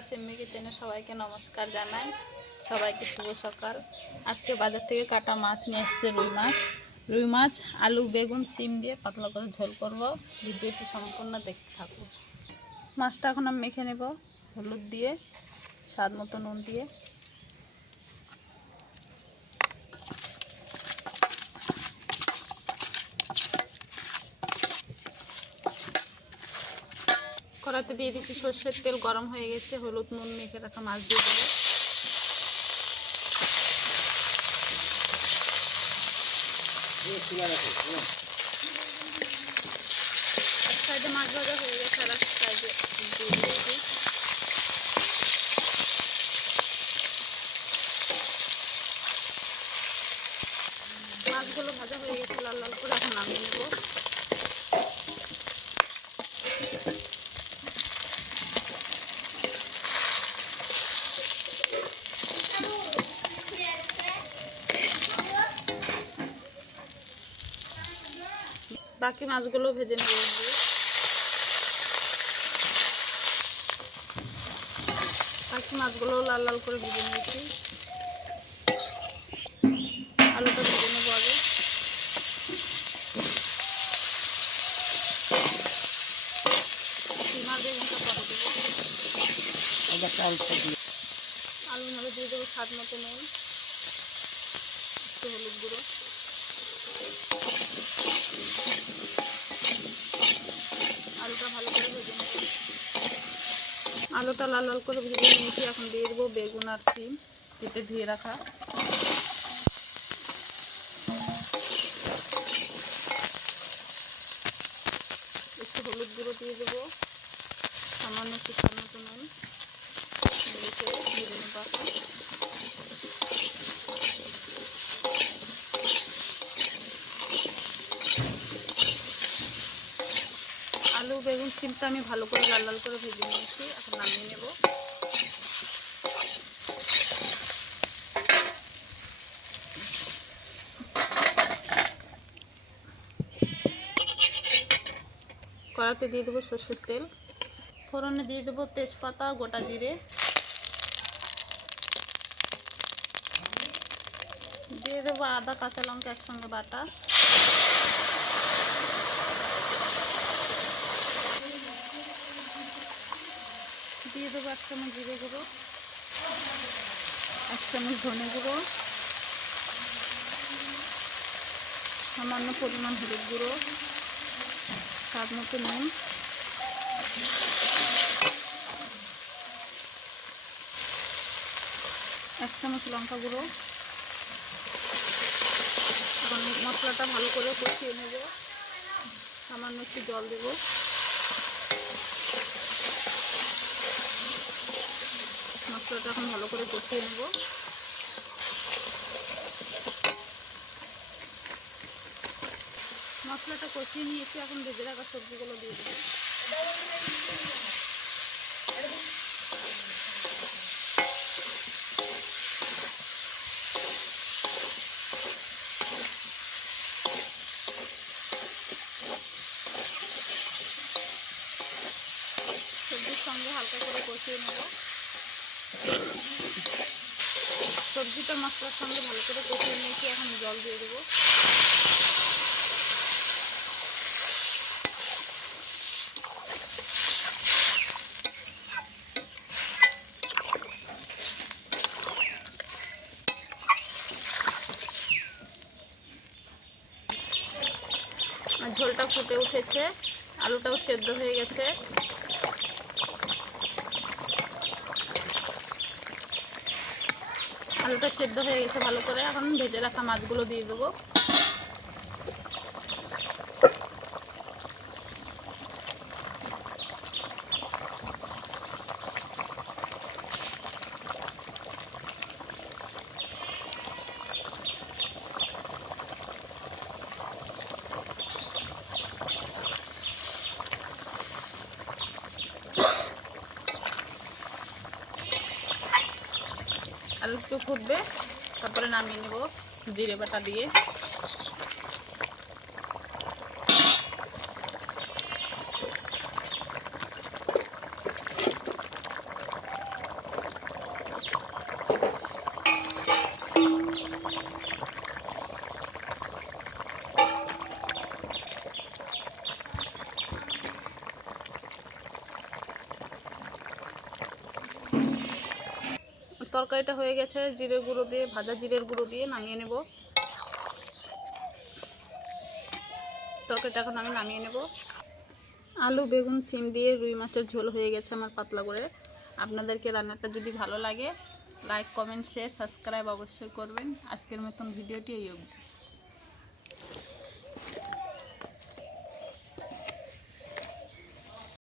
সিম্মি কিচেনে সবাইকে নমস্কার জানাই। সবাইকে শুভ সকাল। আজকে বাজার থেকে কাটা মাছ নিয়ে এসেছে রুই মাছ আলু বেগুন সিম দিয়ে পাতলা করে ঝোল করব। ভিডিওটি সম্পূর্ণ দেখতে থাকুন। মাছটা এখন আমি মেখে নেব হলুদ দিয়ে, স্বাদ মতো নুন দিয়ে। কড়াইতে দিয়ে দিচ্ছি সর্ষের তেল, গরম হয়ে গেছে। হলুদ নুন মেখে রাখা মাছ দিয়ে দেবো। এক সাইডে মাছ ভাজা হয়ে গেছে, আর এক সাইডে দিয়ে দিচ্ছি। মাছগুলো ভাজা হয়ে গেছে লাল লাল করে, এখন নামিয়ে নেব। বাকি মাছগুলো ভেজে নেব। বাকি মাছগুলো লাল লাল করে ভেজে নিয়েছি। আলুটা ভেজে নেব আগে। সিম আর বেগুনটা পরে দেবো। আলুর মধ্যে দিয়ে দেবো স্বাদ মতো নুন, একটু হলুদ গুঁড়ো। আলুটা ভালো করে ভেজে নেব। আলুটা লাল লাল করে ভেজে নিয়েছি। এখন দিয়ে দেবো বেগুন আর সিম কেটে ধুয়ে রাখা। একটু হলুদ গুঁড়ো দিয়ে দেবো, সামান্য একটু স্বাদ মতো নুন রেখে ভেজে নেব। আলু বেগুন সিমটা আমি ভালো করে লাল লাল করে ভেজে নিয়েছি। এখন নামিয়ে নেব। কড়াতে দিয়ে দেবো সর্ষের তেল, ফোড়নে দিয়ে দেবো তেজপাতা গোটা জিরে, দিয়ে দেবো আদা কাঁচা লঙ্কা একসঙ্গে বাটা, দিয়ে দেবো 1 চামচ জিরে গুঁড়ো, 1 চামচ ধনে গুঁড়ো, সামান্য পরিমাণ হলুদ গুঁড়ো, স্বাদ মতো নুন, 1 চামচ লঙ্কা গুঁড়ো। এখন মশলাটা ভালো করে কষিয়ে নেব। সামান্য একটু জল দেব। মশলাটা এখন ভালো করে কষিয়ে নেব। মশলাটা কষিয়ে নিয়েছি। এখন ভেজে রাখা সবজিগুলো দিয়ে দেবো। সবজির সঙ্গে হালকা করে কষিয়ে নেব। সবজিটা মশলার সঙ্গে ভালো করে কষিয়ে নিয়েছি। এখন জল দিয়ে দেবো। ঝোলটা ফুটে উঠেছে, আলুটাও সেদ্ধ হয়ে গেছে। আলুটা সেদ্ধ হয়ে গেছে ভালো করে। এখন ভেজে রাখা মাছগুলো দিয়ে দেবো। আলু একটু ফুটবে, তারপরে নামিয়ে নেব জিরে বাটা দিয়ে। তরকারিটা হয়ে গেছে জিরে গুঁড়ো দিয়ে, ভাজা জিরের গুঁড়ো দিয়ে নামিয়ে নেব। তরকারিটা এখন আমি নামিয়ে নেব। আলু বেগুন সিম দিয়ে রুই মাছের ঝোল হয়ে গেছে আমার পাতলা করে। আপনাদেরকে রান্নাটা যদি ভালো লাগে লাইক কমেন্ট শেয়ার সাবস্ক্রাইব অবশ্যই করবেন। আজকের মতন ভিডিওটি এই অবধি।